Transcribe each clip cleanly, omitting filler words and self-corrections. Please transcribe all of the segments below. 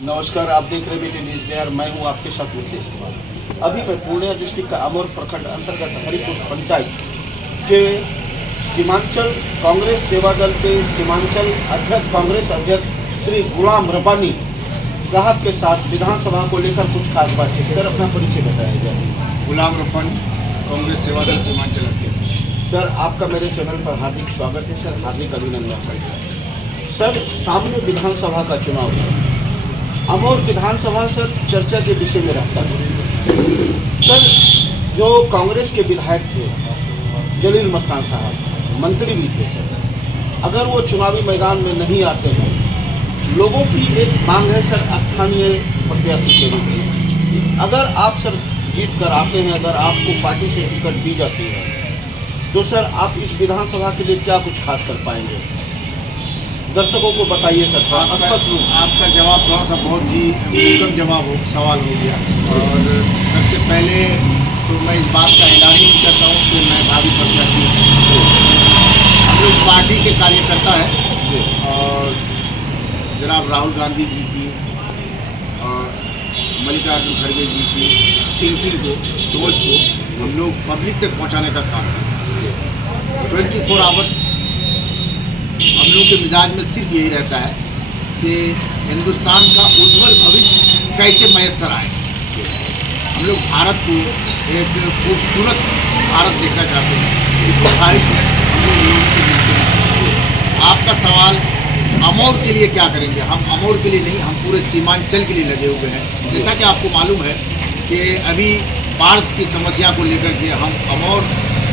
नमस्कार, आप देख रहे हैं बीटी न्यूज़ बिहार। मैं हूं आपके साथ नितेश कुमार। अभी मैं पूर्णिया डिस्ट्रिक्ट का अमोर प्रखंड अंतर्गत हरिपुर पंचायत के सीमांचल कांग्रेस सेवा दल के सीमांचल अध्यक्ष कांग्रेस अध्यक्ष श्री गुलाम रब्बानी साहब के साथ विधानसभा को लेकर कुछ खास बातचीत। सर, अपना परिचय बताया जाए। गुलाम रब्बानी, कांग्रेस सेवा दल सीमांचल अध्यक्ष। सर, आपका मेरे चैनल पर हार्दिक स्वागत है। सर, हार्दिक अभिनंदन। सर, सामने विधानसभा का चुनाव है। अमोर विधानसभा सर चर्चा के विषय में रहता है। सर, जो कांग्रेस के विधायक थे जलील मस्तान साहब, मंत्री भी थे सर, अगर वो चुनावी मैदान में नहीं आते हैं, लोगों की एक मांग है सर स्थानीय प्रत्याशी के रूप में। अगर आप सर जीत कर आते हैं, अगर आपको पार्टी से टिकट दी जाती है, तो सर आप इस विधानसभा के लिए क्या कुछ खास कर पाएंगे? दर्शकों को बताइए सर, स्पष्ट रूप। आपका जवाब थोड़ा सा बहुत ही उत्तम सवाल हो गया। और सबसे पहले तो मैं इस बात का ऐलान ही करता हूँ कि मैं भावी प्रत्याशी हूँ। हम लोग पार्टी के कार्यकर्ता हैं और जनाब राहुल गांधी जी की और मल्लिकार्जुन खड़गे जी की थिंकिंग को, सोच को हम लोग पब्लिक तक पहुँचाने का काम करते हैं। 24 आवर्स हम लोग के मिजाज में सिर्फ यही रहता है कि हिंदुस्तान का उज्जवल भविष्य कैसे मैसर आए। हम लोग भारत को एक खूबसूरत भारत देखना चाहते हैं। इसी ख्वाहिश में हम लोग से मिलते हैं। आपका सवाल अमोर के लिए क्या करेंगे? हम अमोर के लिए नहीं, हम पूरे सीमांचल के लिए लगे हुए हैं। जैसा कि आपको मालूम है कि अभी बाढ़ की समस्या को लेकर के हम अमोर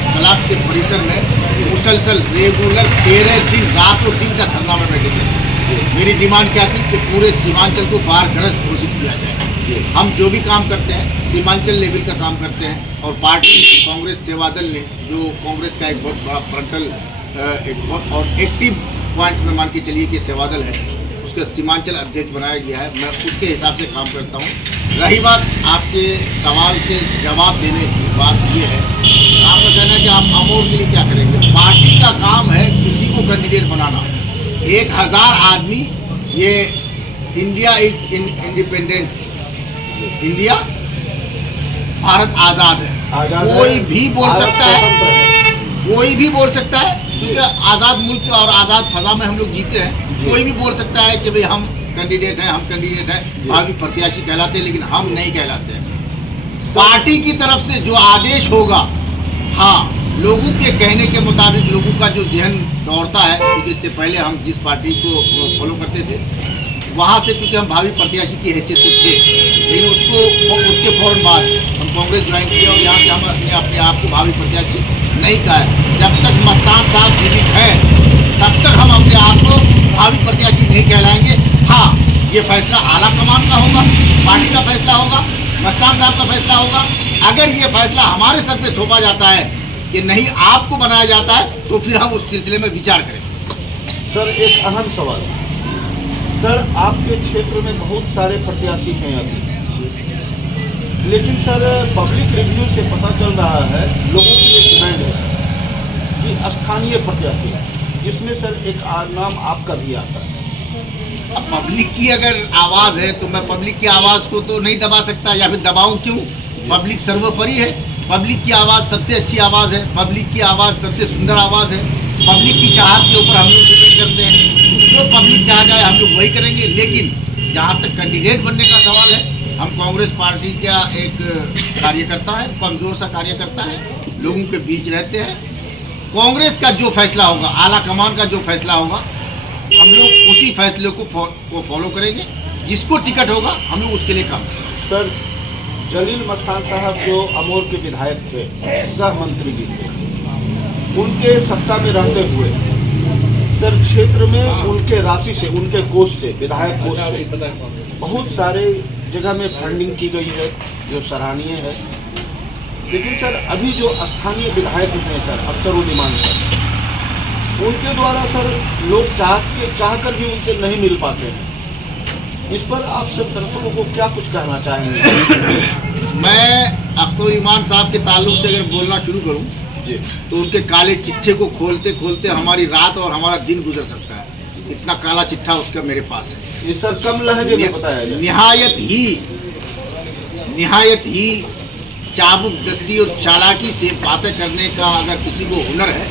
ब्लॉक के परिसर में मुसलसल रेगुलर 13 दिन रातों दिन का धरना में बैठे थे। मेरी डिमांड क्या थी कि पूरे सीमांचल को बाढ़ग्रस्त घोषित किया जाए। हम जो भी काम करते हैं सीमांचल लेवल का काम करते हैं और पार्टी कांग्रेस सेवा दल ने जो कांग्रेस का एक बहुत बड़ा फ्रंटल एक बहुत और एक्टिव पॉइंट में मान के चलिए कि सेवा दल है, उसका सीमांचल अध्यक्ष बनाया गया है। मैं उसके हिसाब से काम करता हूँ। रही बात आपके सवाल के जवाब देने की बात ये है, आपका कहना है कि आप अमोर के लिए क्या करेंगे? पार्टी का काम है किसी को कैंडिडेट बनाना। 1000 आदमी, ये India is in independence, India Bharat आज़ाद है। कोई भी बोल सकता है, कोई भी बोल सकता है, क्योंकि आज़ाद मुल्क और आज़ाद फजा में हम लोग जीते हैं। कोई भी बोल सकता है कि भाई हम कैंडिडेट हैं, हम कैंडिडेट हैं, भावी प्रत्याशी कहलाते हैं, लेकिन हम नहीं कहलाते हैं। पार्टी की तरफ से जो आदेश होगा, हाँ, लोगों के कहने के मुताबिक लोगों का जो जहन दौड़ता है, क्योंकि इससे पहले हम जिस पार्टी को फॉलो करते थे वहाँ से चूँकि हम भावी प्रत्याशी की हैसियत से थे, लेकिन उसके फ़ौरन बाद हम कांग्रेस ज्वाइन किया और यहाँ से हम अपने आप को भावी प्रत्याशी नहीं कहा है। जब तक मस्तान साहब जीवित है तब तक हम अपने आप को भावी प्रत्याशी नहीं कहलाएंगे। हाँ, ये फैसला आला कमान का होगा, पार्टी का फैसला होगा, मस्तान साहब का फैसला होगा। अगर ये फैसला हमारे सर पे थोपा जाता है कि नहीं आपको बनाया जाता है, तो फिर हम उस सिलसिले में विचार करें। सर, एक अहम सवाल सर, आपके क्षेत्र में बहुत सारे प्रत्याशी हैं अभी, लेकिन सर पब्लिक रिव्यू से पता चल रहा है, लोगों की एक डिमांड है सर कि स्थानीय प्रत्याशी, जिसमें सर एक नाम आपका भी आता है। अब पब्लिक की अगर आवाज़ है तो मैं पब्लिक की आवाज़ को तो नहीं दबा सकता, या फिर दबाऊं क्यों? पब्लिक सर्वोपरि है। पब्लिक की आवाज़ सबसे अच्छी आवाज़ है, पब्लिक की आवाज़ सबसे सुंदर आवाज़ है। पब्लिक की चाहत के ऊपर हम लोग डिपेंड करते हैं। जो पब्लिक चाह जाए हम लोग वही करेंगे। लेकिन जहाँ तक कैंडिडेट बनने का सवाल है, हम कांग्रेस पार्टी का एक कार्यकर्ता है, कमज़ोर सा कार्यकर्ता है, लोगों के बीच रहते हैं। कांग्रेस का जो फैसला होगा, आला कमान का जो फैसला होगा, हम लोग उसी फैसले को फॉलो करेंगे। जिसको टिकट होगा हम लोग उसके लिए काम करेंगे। सर, जलील मस्तान साहब जो अमोर के विधायक थे, सह मंत्री भी थे, उनके सत्ता में रहते हुए सर क्षेत्र में उनके राशि से, उनके कोष से, विधायक कोष से बहुत सारे जगह में फंडिंग की गई है, जो सराहनीय है। लेकिन सर अभी जो स्थानीय विधायक हैं सर अख्तरुल इमान सर, उनके द्वारा सर लोग चाहकर भी उनसे नहीं मिल पाते हैं। इस पर आप सब दर्शकों को क्या कुछ कहना चाहेंगे? मैं अख्तरुल इमान साहब के ताल्लुक से अगर बोलना शुरू करूं तो उनके काले चिट्ठे को खोलते खोलते हमारी रात और हमारा दिन गुजर सकता है। इतना काला चिट्ठा उसका मेरे पास है। ये सर कम लहजे में बताया जाए। निहायत ही चाबुक दस्ती और चालाकी से बातें करने का अगर किसी को हुनर है,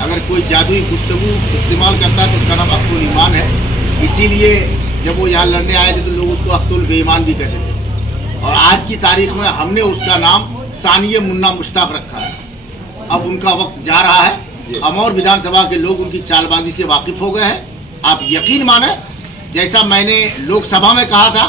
अगर कोई जादुई गुफ्तगू इस्तेमाल करता है तो उसका नाम अख्तुल ईमान है। इसीलिए जब वो यहाँ लड़ने आए थे तो लोग उसको अख्तुल बेईमान भी कहते थे, और आज की तारीख में हमने उसका नाम सानिए मुन्ना मुश्ताक रखा है। अब उनका वक्त जा रहा है। अमौर विधानसभा के लोग उनकी चालबाजी से वाकिफ हो गए हैं। आप यकीन माने, जैसा मैंने लोकसभा में कहा था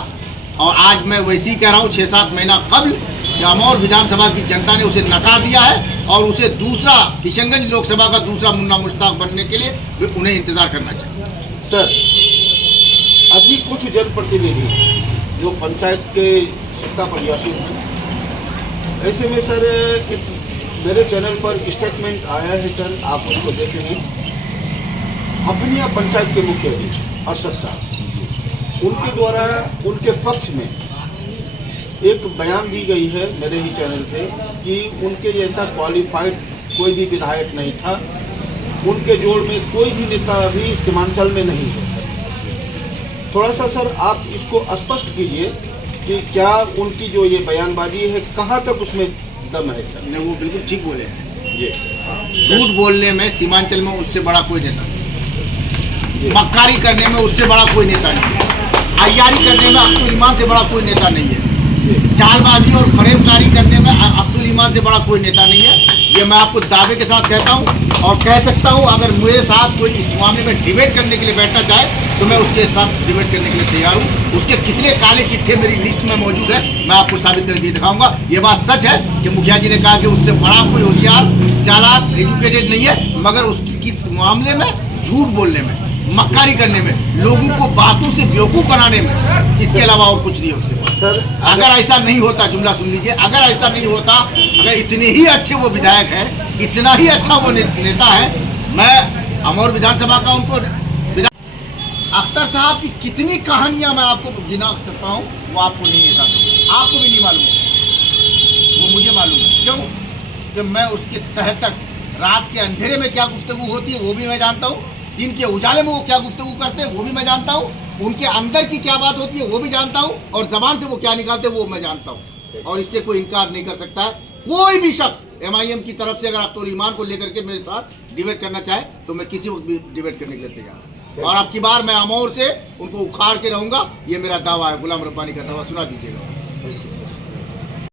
और आज मैं वैसे ही कह रहा हूँ 6-7 महीना कबल, कि अमौर विधानसभा की जनता ने उसे नकार दिया है और उसे दूसरा किशनगंज लोकसभा का दूसरा मुन्ना मुश्ताक बनने के लिए उन्हें इंतजार करना चाहिए। सर अभी कुछ जनप्रतिनिधि जो पंचायत के सत्ता प्रत्याशी हैं, ऐसे में सर एक मेरे चैनल पर स्टेटमेंट आया है सर, आप उसको देखेंगे। अपनिया पंचायत के मुखिया अरशद साहब, उनके द्वारा उनके पक्ष में एक बयान दी गई है मेरे ही चैनल से कि उनके जैसा क्वालिफाइड कोई भी विधायक नहीं था, उनके जोड़ में कोई भी नेता अभी सीमांचल में नहीं है। सर थोड़ा सा सर आप इसको स्पष्ट कीजिए कि क्या उनकी जो ये बयानबाजी है कहाँ तक उसमें दम है सर? नहीं, वो बिल्कुल ठीक बोले हैं। जी, झूठ बोलने में सीमांचल में उससे बड़ा कोई नेता नहीं, मक्कारी करने में उससे बड़ा कोई नेता नहीं है, अय्यारी करने में अब्दुल ईमान से बड़ा कोई नेता नहीं है, चालबाजी और फरेबकारी करने में अब्दुल ईमान से बड़ा कोई नेता नहीं है। ये मैं आपको दावे के साथ कहता हूँ और कह सकता हूँ, अगर मेरे साथ कोई इस मामले में डिबेट करने के लिए बैठना चाहे तो मैं उसके साथ डिबेट करने के लिए तैयार हूँ। उसके कितने काले चिट्ठे मेरी लिस्ट में मौजूद है, मैं आपको साबित करके दिखाऊंगा। ये बात सच है कि मुखिया जी ने कहा कि उससे बड़ा कोई होशियार, चालाक, एजुकेटेड नहीं है, मगर उसकी किस मामले में, झूठ बोलने में, मक्कारी करने में, लोगों को बातों से बेवकूफ़ बनाने में, इसके अलावा और कुछ नहीं है उसके पास। सर अगर ऐसा नहीं होता, जुमला सुन लीजिए, अगर ऐसा नहीं होता, अगर इतने ही अच्छे वो विधायक है, इतना ही अच्छा वो नेता है, मैं अमौर विधानसभा का उनको अख्तर साहब की कितनी कहानियां मैं आपको गिना सकता हूँ, वो आपको नहीं है साथ, आपको भी नहीं मालूम होगा, वो मुझे मालूम है। क्यों? कि मैं उसके तह तक रात के अंधेरे में क्या गुफ्तगू होती है वो भी मैं जानता हूँ, दिन के उजाले में वो क्या गुफ्तगू करते हैं वो भी मैं जानता हूँ, उनके अंदर की क्या बात होती है वो भी जानता हूँ, और जबान से वो क्या निकालते हैं वो मैं जानता हूँ, और इससे कोई इनकार नहीं कर सकता है। कोई भी शख्स MIM की तरफ से अगर अख्तुल ईमान को लेकर के मेरे साथ डिबेट करना चाहे तो मैं किसी वक्त भी डिबेट करने के लिए तैयार हूँ, और अब की बार मैं अमौर से उनको उखाड़ के रहूँगा, ये मेरा दावा है। गुलाम रब्बानी का दावा सुना दीजिएगा।